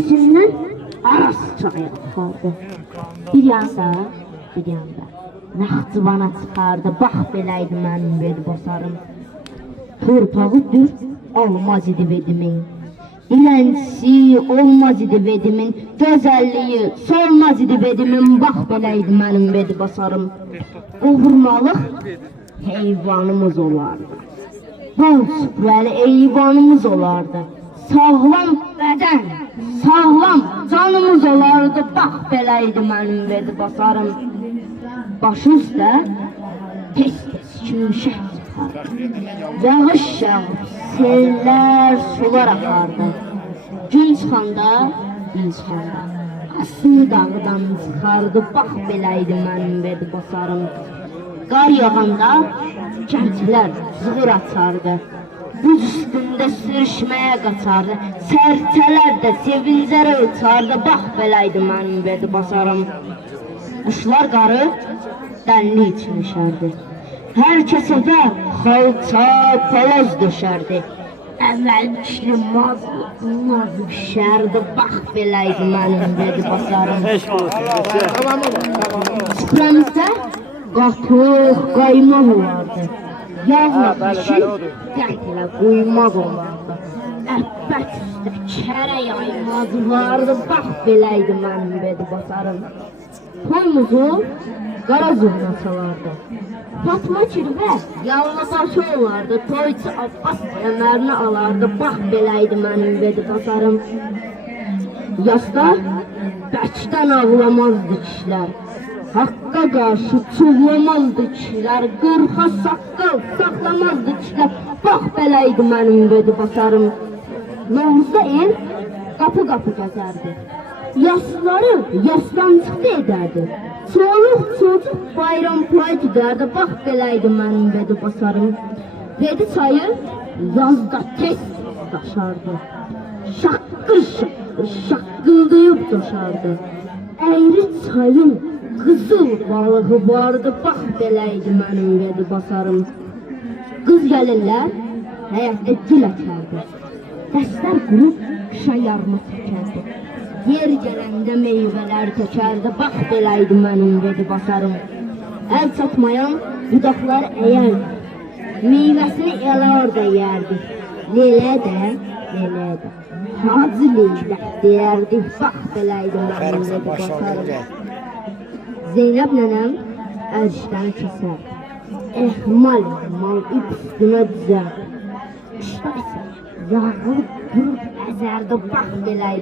səsindən arası çaya baxardı. Bir yanda Naxçıvana çıxardı, bax beləydi mənim bedi basarım. Torpağı dür, olmaz idi bedimin. Diləncisi olmaz idi bedimin, gözəlliyi solmaz idi bedimin, bax beləydi mənim bedi basarım. Qovurmalıq heyvanımız olardı. Bol süpürəli eyvanımız olardı. Sağlam bədən, sağlam canımız olardı, bax beləydi mənim bedi basarım. Başı üstə tez-tez şimşək çıxardı. Yağış yağıb, sellər, sular axardı. Gün çıxanda, asını dağdan çıxardı, bax beləydi mənim bedi basarım. Qar yağanda gənclər zığır açardı. Buz üstündə sürüşməyə qaçardı. Sərçələr də sevincərə uçardı, bax beləydi mənim bedi basarım. Quşlar qarı dənli için işərdi. Hər kəsədə xalça, paloz döşərdi. Əvvəl kişli mazlı pişərdi, bax beləydi mənim bedi basarım. Süfrəmizdə qatıq, qaymaq olardı. Yağla pişir, qətlə quymaq olardı. Əhbət üstə kərə yaymaz vardı, bax beləydi mənim bedi basarım. Toyumuzu qara zurna çalardı. Fatma kirvə yalnıbaşı olardı. Toyçu Abbas kəmərini alardı. Bax beləydi mənim bedi basarım. Yasda bəkdən ağlamazdı kişilər. Haqqa qarşı çuvlamazdı kişilər. Qırxa saqqal saxlamazdı kişilər. Bax beləydi mənim bedi basarım. Novruzda el qapı-qapı gəzərdi. Yaşlıları yaşlançıqda edərdi. Çoluk bayram pay giderdi, bax beləydi mənim bedi basarım. Bedi çayı yazda tez daşardı. Şaqqır şaqqıldayıb daşardı. Əyri çayın qızıl balığı vardı, bax beləydi mənim bedi basarım. Qız gəlirlər həyətdə gül əkərdi. Dəstər qurub qışa yarma çəkərdi. Yer gələndə meyvələr tökərdi, bax beləydi mənim bedi basarım. Əl çatmayan budaqlar əyərdi, meyvəsini elə orada yerdi. Lelə də, Hacı Leylək deyərdi, bax beləydi mənim bedi basarım. Zeynəb nənəm ərişdən kəsər, ehmal ip üstünə düzər. İşdə isə yağılıb durub əzərdi, bax beləydi.